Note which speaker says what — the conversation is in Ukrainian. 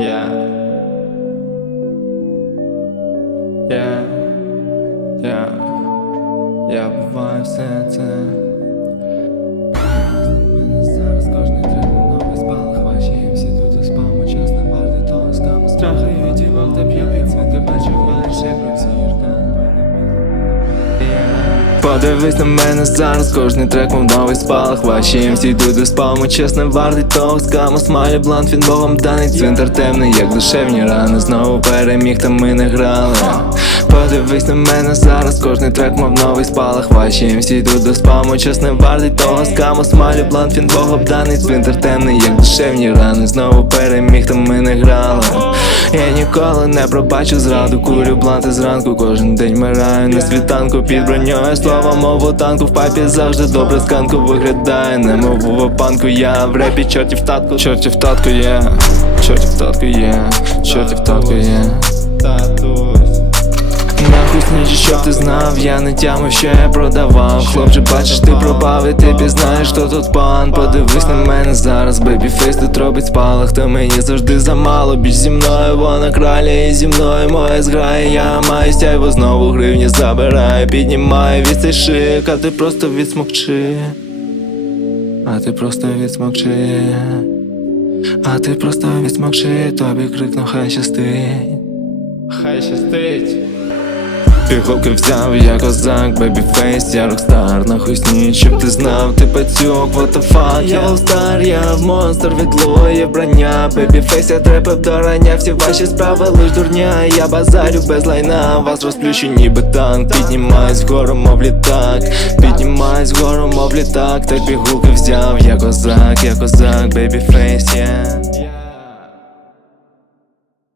Speaker 1: Yeah. Yeah. Yeah. Я буваю все це. Подивись на мене зараз, кожний трек мов новий спалах. Ваші всі тут у спаму час не вартий того скаму Смайлі блант, він богом даний. Цвинтар темний, як душевні рани. Знову переміг, та ми не грали. Подивись на мене зараз, кожний трек мов новий спалах. Ваші всі тут до спаму, час не вартий того скаму Смайлі блант, він богом даний. Цвинтар темний, як душевні рани. Знову переміг, та ми не грали Я ніколи не пробачу зраду, курю бланти зранку Кожен день мираю на світанку під броньою Слова мову танку. В папі завжди добре сканку виглядає. Немов у вапанку, я в репі. Чортів татку. Чортів татку є, чортів татку є, чортів татку є. Нахуй сніжі, щоб ти знав, я не тямив, що я продавав. Хлопче, бачиш, ти пропав і ти пізнаєш, хто тут пан. Подивись на мене зараз, бейбі фейс тут робить спалах Та мені завжди замало, біч зі мною, вона краля і зі мною моя зграє Я маю сяйво знову гривні забираю, піднімаю від цей шик, а ти просто відсмокчи. А ти просто відсмокчи. А ти просто відсмокчи, тобі крикну, хай щастить. Хай щастить Пігулки взяв, я козак, бебі фейс, я рокстар Нахуй сніть, щоб ти знав, ти пацюк, what the fuck Я волстар, я монстр, відлує броня Бебі фейс, я трепив до рання Всі ваші справи лиш дурня. Я базарю без лайна, вас розплющу ніби танк. Піднімаюсь вгору, мов літак Піднімаюсь вгору, мов літак. Так пігулки взяв, я козак, я козак, бебі фейс, yeah